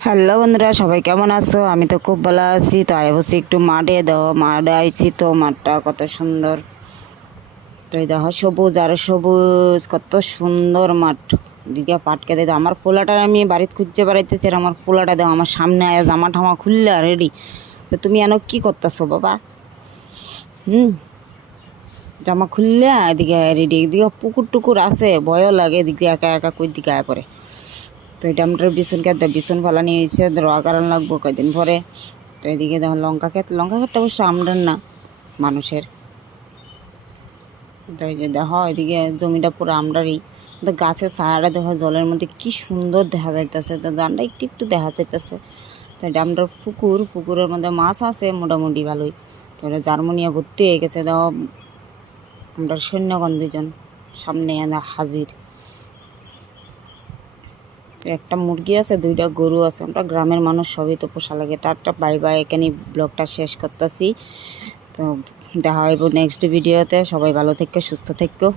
Hello বন্ধুরা, সবাই কেমন আছো? আমি তো খুব ভালো আছি। তো বসে একটু মাঠে দাও, মাঠে আইছি। তো মাঠটা কত সুন্দর, তো এই দেখো সবুজ আর সবুজ, কত সুন্দর মাঠ। দিকে পাটকে দেয় আমার পোলাটা, আমি বাড়িতে খুঁজতে বেড়াইতেছি আর আমার পোলাটা দাও আমার সামনে আয়া জামা ঠামা খুললে রেডি। তো তুমি এনো কি করতেছো বাবা? জামা খুললে এদিকে রেডি, এদিকে পুকুর টুকুর আছে, ভয়ও লাগে, এদিকে একা একা কই দিকে আয়া পড়ে। তো এটা আমরা বিছন খেতে বিছন ফালানি হয়েছে, রোয়া কারণ লাগবো কয়দিন পরে। তো এদিকে দেখো লঙ্কা ক্ষেতটা অবশ্য আমরার না, মানুষের। তো এই যে দেখো এদিকে জমিটা পুরো আমরারই। তো গাছের ছায়াটা দেখো জলের মধ্যে কি সুন্দর দেখা যাইতেছে, তো ধানটা একটু একটু দেখা যাইতেছে। তো এটা আমরা পুকুরের মধ্যে মাছ আছে মোটামুটি ভালোই। তো এটা জার্মনিয়া ভর্তি হয়ে গেছে। দেখো আমরা সৈন্যগণ দুজন সামনে এনে হাজির। একটা মুরগি আছে, দুইটা গরু আছে। আমরা গ্রামের মানুষ, সবই তো পোষা লাগে। টাটা, বাই বাই, এখানে ব্লগটা শেষ করতেছি। তো দেখা হইব নেক্সট ভিডিওতে। সবাই ভালো থেকো, সুস্থ থেকো।